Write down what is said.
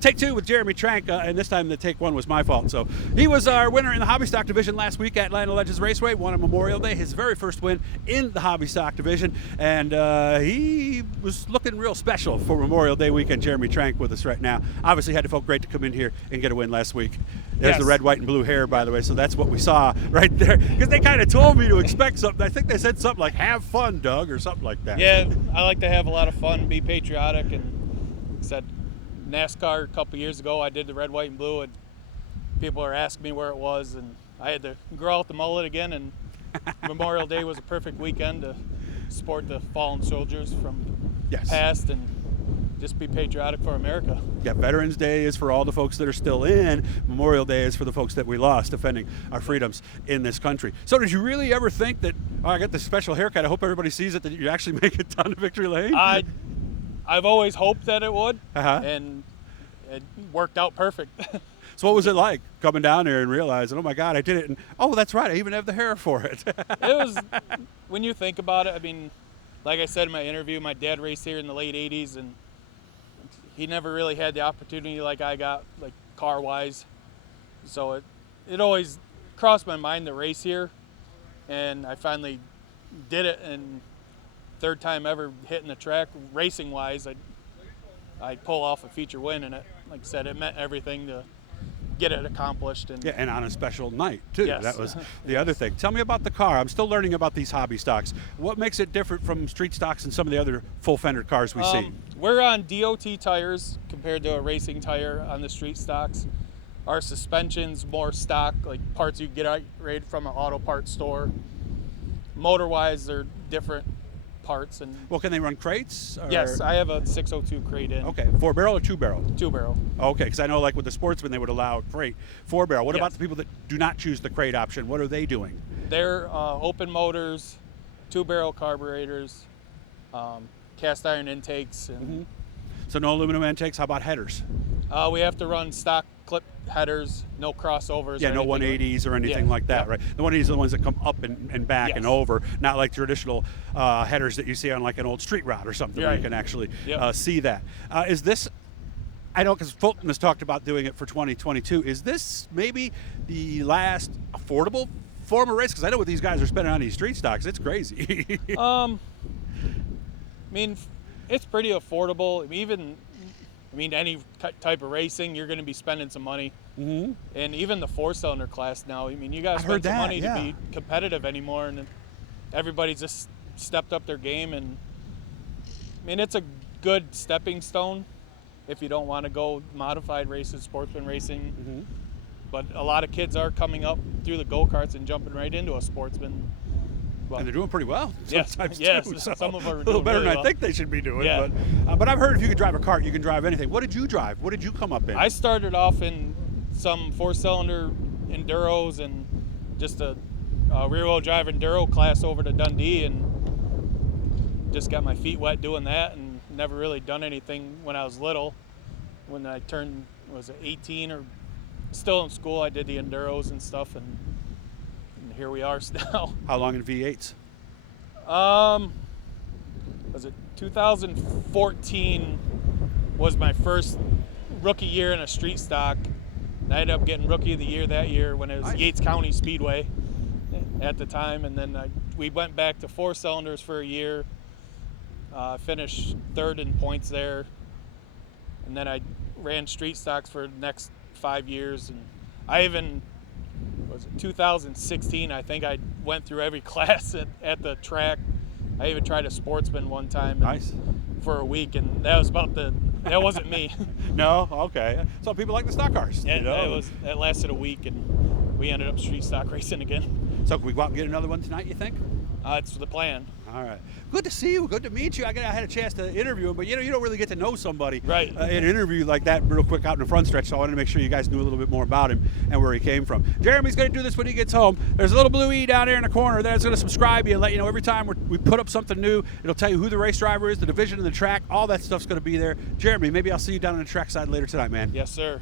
Take two with Jeremy Trank, and this time the take one was my fault. So he was our winner in the hobby stock division last week at Atlanta Legends Raceway, won on Memorial Day, his very first win in the hobby stock division, and he was looking real special for Memorial Day weekend. Jeremy Trank with us right now. Obviously had it felt great to come in here and get a win last week. There's the red, white, and blue hair, by the way, so that's what we saw right there. Because they kind of told me to expect something. I think they said something like, have fun, Doug, or something like that. Yeah, I like to have a lot of fun, be patriotic, and said NASCAR a couple years ago, I did the red, white, and blue, and people are asking me where it was, and I had to grow out the mullet again, and Memorial Day was a perfect weekend to support the fallen soldiers from past and just be patriotic for America. Yeah, Veterans Day is for all the folks that are still in. Memorial Day is for the folks that we lost defending our freedoms in this country. So did you really ever think that, oh, I got this special haircut, I hope everybody sees it, that you actually make it down to Victory Lane? I've always hoped that it would, and it worked out perfect. So what was it like coming down there and realizing, oh my God, I did it, and oh, that's right, I even have the hair for it? It was, when you think about it, I mean, like I said in my interview, my dad raced here in the late 80s, and he never really had the opportunity like I got, like car-wise. So it always crossed my mind to race here, and I finally did it, and third time ever hitting the track, racing-wise, I'd pull off a feature win, and it, like I said, it meant everything to get it accomplished. And yeah, and on a special night, too. Yes. That was the other thing. Tell me about the car. I'm still learning about these hobby stocks. What makes it different from street stocks and some of the other full-fender cars we see? We're on DOT tires compared to a racing tire on the street stocks. Our suspension's more stock, like parts you get right from an auto parts store. Motor-wise, they're different parts. And well, can they run crates? Or? Yes, I have a 602 crate in. Okay, 4-barrel or 2-barrel? 2-barrel. Okay, because I know like with the Sportsman they would allow crate 4-barrel. What about the people that do not choose the crate option? What are they doing? They're open motors, 2-barrel carburetors, cast iron intakes. And So no aluminum intakes. How about headers? We have to run stock clip headers, no crossovers. Yeah, no 180s or anything like that, right? The 180s are the ones that come up and back and over, not like traditional headers that you see on like an old street route or something where you can actually see that. Is this, I know because Fulton has talked about doing it for 2022, is this maybe the last affordable form of race? Because I know what these guys are spending on these street stocks, it's crazy. I mean, it's pretty affordable. I mean, any type of racing, you're going to be spending some money. And even the 4-cylinder class now, I mean, you got to spend some money to be competitive anymore. And everybody's just stepped up their game. And I mean, it's a good stepping stone if you don't want to go modified races, sportsman racing. But a lot of kids are coming up through the go-karts and jumping right into a sportsman. And they're doing pretty well sometimes too. So some of them are a little better than I think they should be doing. But I've heard if you could drive a cart, you can drive anything. What did you drive? What did you come up in? I started off in some 4-cylinder enduros and just a rear-wheel drive enduro class over to Dundee, and just got my feet wet doing that, and never really done anything when I was little. When I turned, was it 18 or still in school, I did the enduros and stuff, and here we are still. How long in V8s? Was it 2014 was my first rookie year in a street stock. And I ended up getting rookie of the year that year when it was Yates County Speedway at the time. And then we went back to 4-cylinders for a year. Finished third in points there. And then I ran street stocks for the next 5 years. And I even, was it 2016, I think I went through every class at the track. I even tried a sportsman one time for a week, and that was that wasn't me. No? Okay. Some people like the stock cars. Yeah, that lasted a week, and we ended up street stock racing again. So can we go out and get another one tonight, you think? It's the plan. All right. Good to see you. Good to meet you. I had a chance to interview him, but you don't really get to know somebody in an interview like that real quick out in the front stretch, so I wanted to make sure you guys knew a little bit more about him and where he came from. Jeremy's going to do this when he gets home. There's a little blue E down there in the corner that's going to subscribe you and let you know every time we put up something new. It'll tell you who the race driver is, the division and the track. All that stuff's going to be there. Jeremy, maybe I'll see you down on the trackside later tonight, man. Yes, sir.